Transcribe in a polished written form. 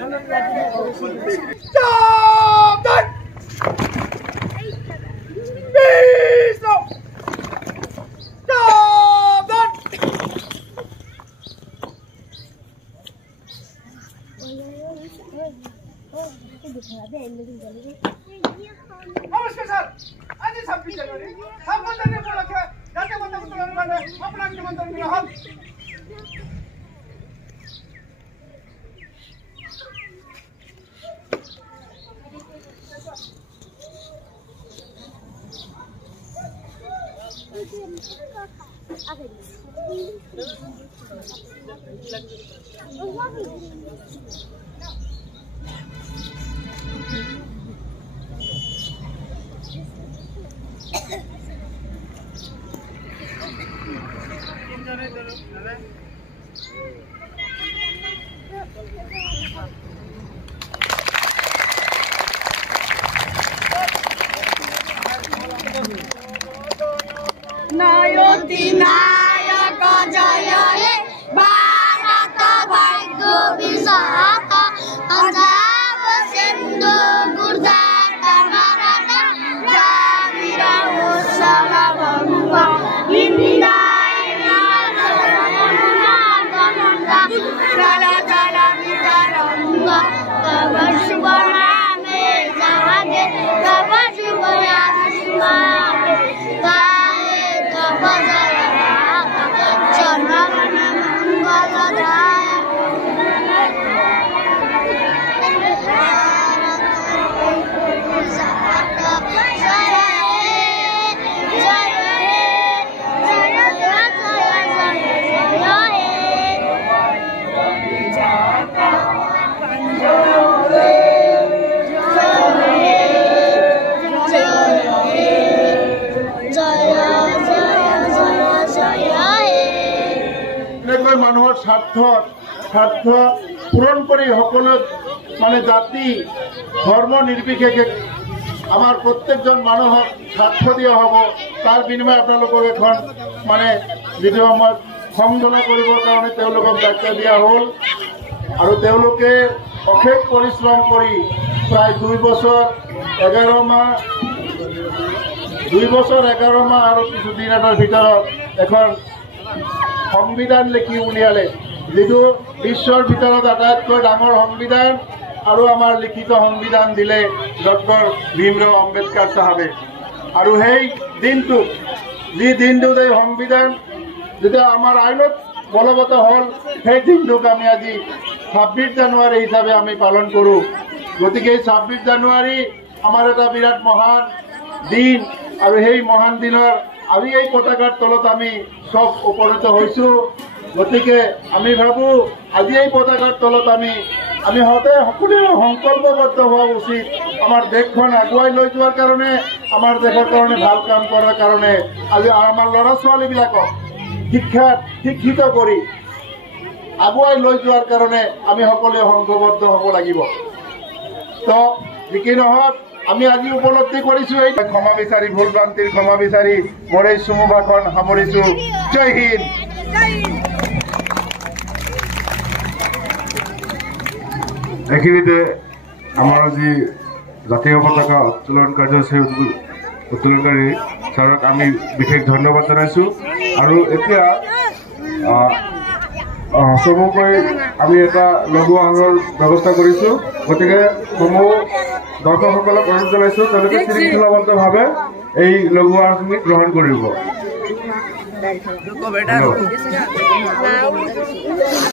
नमस्कार सर आज 26 जनवरी संबंधन उपलक्षे जातीय मतदान अपना निमंत्रण मिला हल नयोति नायक जय हे भारत भाग्य विशाख पंजाब सिंधु गुजरात मराठा द्राविड उत्कल बंग মানুহৰ স্বাৰ্থ পূৰণ কৰি সকলো মানে জাতি ধৰ্ম নিৰ্বিশেষে আমাৰ প্ৰত্যেকজন মানুহক স্বাৰ্থ দিয়া হ'ব তাৰ বিনিময়ে আপোনালোকক এখন মানে যিটো আমাৰ সংগঠন কৰিবৰ কাৰণে তেওঁলোকক দায়িত্ব দিয়া হ'ল আৰু তেওঁলোকে অশেষ পৰিশ্ৰম কৰি প্ৰায় 2 বছৰ 11 মাহ আৰু কিছুদিন এটাৰ ভিতৰত এখন সংবিধান লিখি উলিয়ালে যেটো বিশ্বৰ ভিতৰত আটাইতকৈ ডাঙৰ সংবিধান আৰু আমাৰ লিখিত সংবিধান দিলে ডক্টৰ ভীমৰাও আম্বেদকাৰ সাহেবে আৰু সেই দিনটো যি দিনটোত এই সংবিধান যেটা আমাৰ আইনত বলবৎ হল সেই দিনটোক আমি আজি 26 জানুৱাৰী হিচাপে আমি পালন কৰো গতিকে 26 জানুৱাৰী আমাৰ এটা বিৰাট মহান দিন আৰু সেই মহান দিনৰ আমি এই পতাকাৰ তলত আমি সব উপনীত হৈছো গতিকে আমি ভাবো আজি এই পতাকাৰ তলত আমি সকলোৱে সংকল্পবদ্ধ হোৱা উচিত আমাৰ দেশখন আগুৱাই লৈ যোৱাৰ কাৰণে আমাৰ দেশৰ কাৰণে ভাল কাম কৰাৰ কাৰণে আজি আমাৰ ল'ৰা ছোৱালীবিলাকক শিক্ষিত কৰি আগুৱাই লৈ যোৱাৰ কাৰণে আমি সকলোৱে সংকল্পবদ্ধ হ'ব লাগিব তো কি নহওক আমি আজি উপলব্ধি কৰিছো এই ক্ষমা বিচাৰি ভুল ভ্ৰান্তিৰ ক্ষমা বিচাৰি মোৰ এই চমুভাষণ সামৰিছো জয় হিন্দ এইখিনিতে আমাৰ যি জাতীয় পতাকা উত্তোলন কাৰ্যসূচী উত্তোলনকাৰী ছাৰক আমি বিশেষ ধন্যবাদ জনাইছো আৰু এতিয়া চমুকৈ আমি এটা লঘু আহাৰৰ ব্যৱস্থা কৰিছো গতিকে সমূহ দৰ্শকসকলক অনুৰোধ জনাইছো তেওঁলোকে শৃংখলাবদ্ধভাৱে এই লঘু আহাৰখিনি গ্ৰহণ কৰিব।